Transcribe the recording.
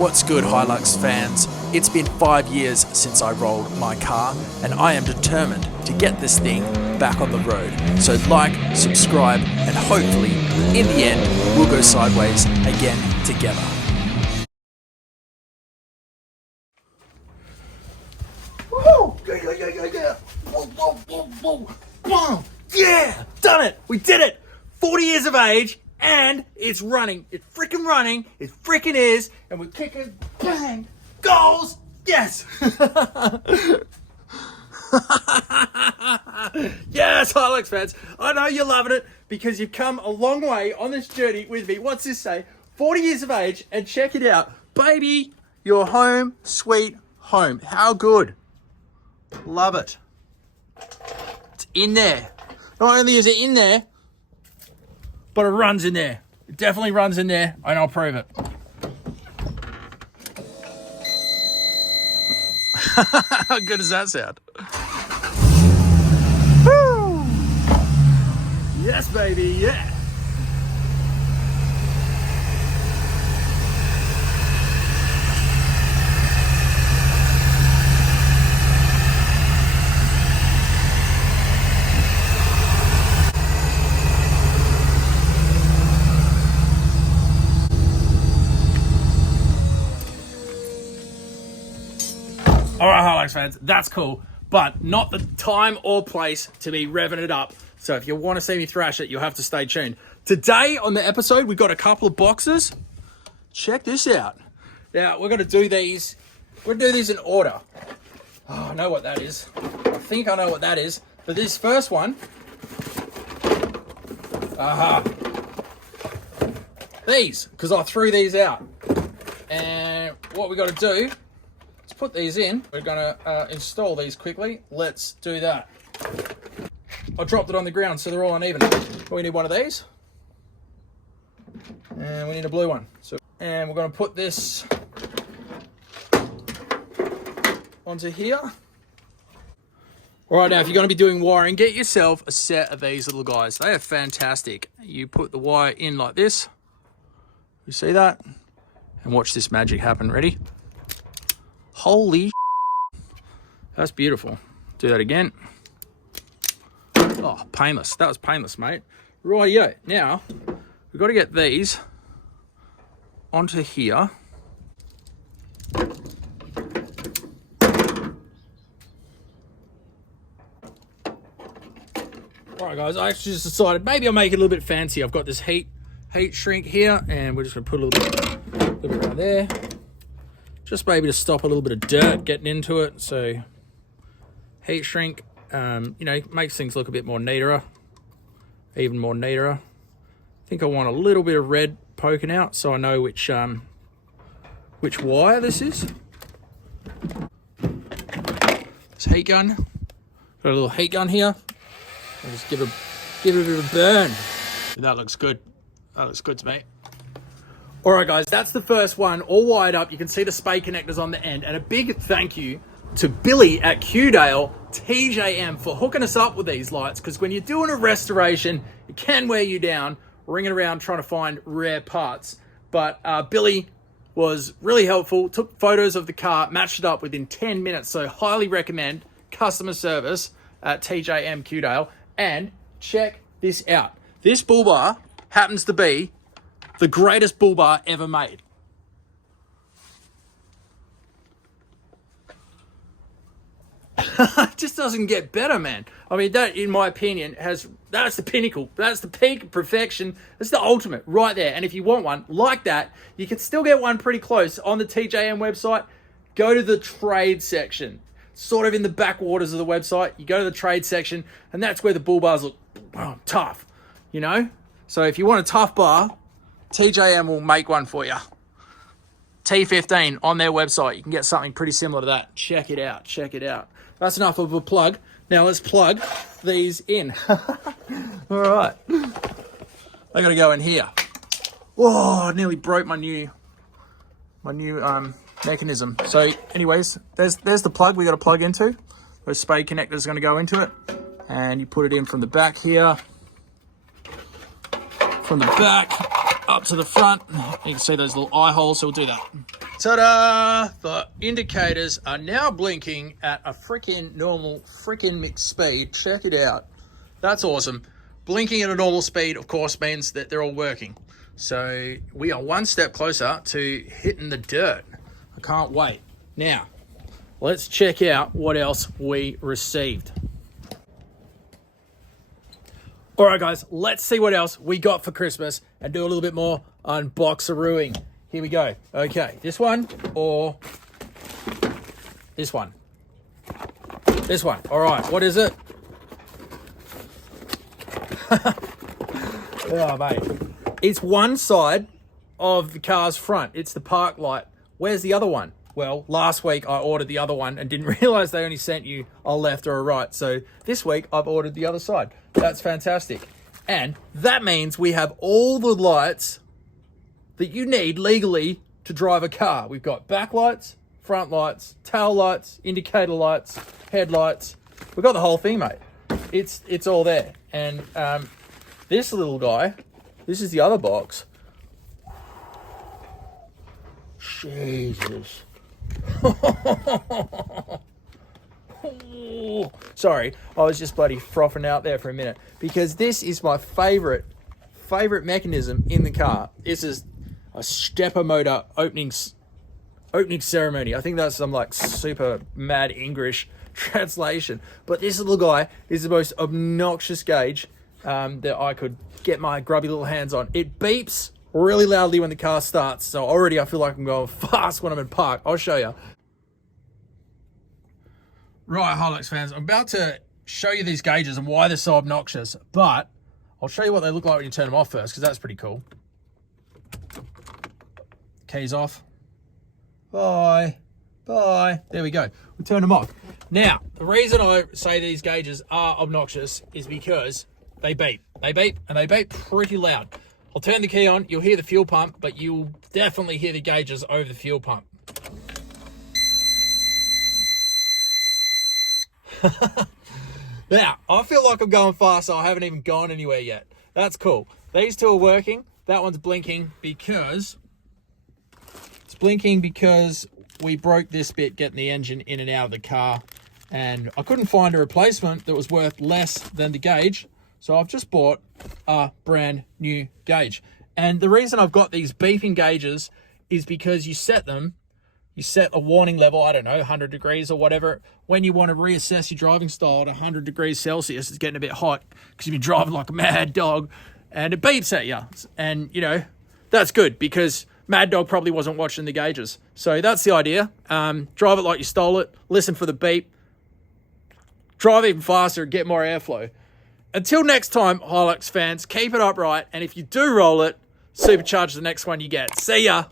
What's good, Hilux fans? It's been 5 years since I rolled my car, and I am determined to get this thing back on the road. So like, subscribe, and hopefully, in the end, we'll go sideways again together. Woo! Yeah! Whoa! Boom! Yeah! Done it! We did it! 40 years of age, and it's running. It's freaking running. It freaking is. And we're kicking. Bang! Goals! Yes! Yes, Hilux fans. I know you're loving it because you've come a long way on this journey with me. What's this say? 40 years of age, and check it out. Baby, your home sweet home. How good. Love it. It's in there. Not only is it in there, but it runs in there. It definitely runs in there, and I'll prove it. How good does that sound? Woo! Yes, baby, yeah. All right, Hilux fans, that's cool, but not the time or place to be revving it up. So if you want to see me thrash it, you'll have to stay tuned. Today on the episode, we've got a couple of boxes. Check this out. Now, we're going to do these. We're going to do these in order. Oh, I know what that is. I think I know what that is. For this first one, these, because I threw these out. And what we got to do, put these in. We're gonna install these quickly. Let's do that. I dropped it on the ground so they're all uneven. We need one of these. And we need a blue one. And we're gonna put this onto here. All right, now if you're gonna be doing wiring, get yourself a set of these little guys. They are fantastic. You put the wire in like this. You see that? And watch this magic happen. Ready? Holy that's beautiful. Do that again. Oh, painless. That was painless, mate. Rightio. Now, we've got to get these onto here. Alright guys, I actually just decided maybe I'll make it a little bit fancy. I've got this heat shrink here, and we're just going to put a little bit right there. Just maybe to stop a little bit of dirt getting into it. So heat shrink, you know, makes things look a bit more neater, even more neater. I think I want a little bit of red poking out so I know which wire this is. This heat gun, got a little heat gun here. I'll just give it a bit of a burn. That looks good. That looks good to me. All right, guys, that's the first one, all wired up. You can see the spade connectors on the end. And a big thank you to Billy at Qdale TJM for hooking us up with these lights, because when you're doing a restoration, it can wear you down, ringing around trying to find rare parts. But Billy was really helpful, took photos of the car, matched it up within 10 minutes. So highly recommend customer service at TJM Qdale. And check this out. This bull bar happens to be the greatest bull bar ever made. It just doesn't get better, man. I mean, that, in my opinion, that's the pinnacle. That's the peak of perfection. That's the ultimate right there. And if you want one like that, you can still get one pretty close on the TJM website. Go to the trade section. Sort of in the backwaters of the website. You go to the trade section, and that's where the bull bars look tough, you know? So if you want a tough bar, TJM will make one for you. T15 on their website. You can get something pretty similar to that. Check it out. Check it out. That's enough of a plug. Now let's plug these in. All right. They got to go in here. Whoa, I nearly broke my new mechanism. So anyways, there's the plug we got to plug into. Those spade connectors are going to go into it. And you put it in from the back here. From the back up to the front. You can see those little eye holes, so we'll do that. Ta-da! The indicators are now blinking at a freaking normal mixed speed. Check it out. That's awesome. Blinking at a normal speed, of course, means that they're all working. So we are one step closer to hitting the dirt. I can't wait. Now, let's check out what else we received. All right, guys, let's see what else we got for Christmas and do a little bit more unboxerooing. Here we go. Okay, this one or this one? This one. All right, what is it? Oh, mate. It's one side of the car's front. It's the park light. Where's the other one? Well, last week I ordered the other one and didn't realize they only sent you a left or a right. So this week I've ordered the other side. That's fantastic. And that means we have all the lights that you need legally to drive a car. We've got backlights, front lights, tail lights, indicator lights, headlights. We've got the whole thing, mate. It's all there. And this little guy, this is the other box. Jesus. Sorry, I was just bloody frothing out there for a minute because this is my favorite mechanism in the car. This is a stepper motor opening ceremony. I think that's some like super mad English translation. But this little guy is the most obnoxious gauge that I could get my grubby little hands on. It beeps really loudly when the car starts, so already I feel like I'm going fast when I'm in park. I'll show you. Right, Hilux fans, I'm about to show you these gauges and why they're so obnoxious, but I'll show you what they look like when you turn them off first, because that's pretty cool. Keys off. Bye. There we go. We turn them off. Now, the reason I say these gauges are obnoxious is because they beep. They beep, and they beep pretty loud. I'll turn the key on, you'll hear the fuel pump, but you'll definitely hear the gauges over the fuel pump. Now, I feel like I'm going fast, so I haven't even gone anywhere yet. That's cool. These two are working. That one's blinking because we broke this bit getting the engine in and out of the car, and I couldn't find a replacement that was worth less than the gauge, so I've just bought a brand new gauge. And the reason I've got these beeping gauges is because you set a warning level, I don't know, 100 degrees or whatever. When you want to reassess your driving style at 100 degrees Celsius, it's getting a bit hot because you've been driving like a mad dog, and it beeps at you. And, you know, that's good because Mad Dog probably wasn't watching the gauges. So that's the idea. Drive it like you stole it. Listen for the beep. Drive even faster and get more airflow. Until next time, Hilux fans, keep it upright. And if you do roll it, supercharge the next one you get. See ya.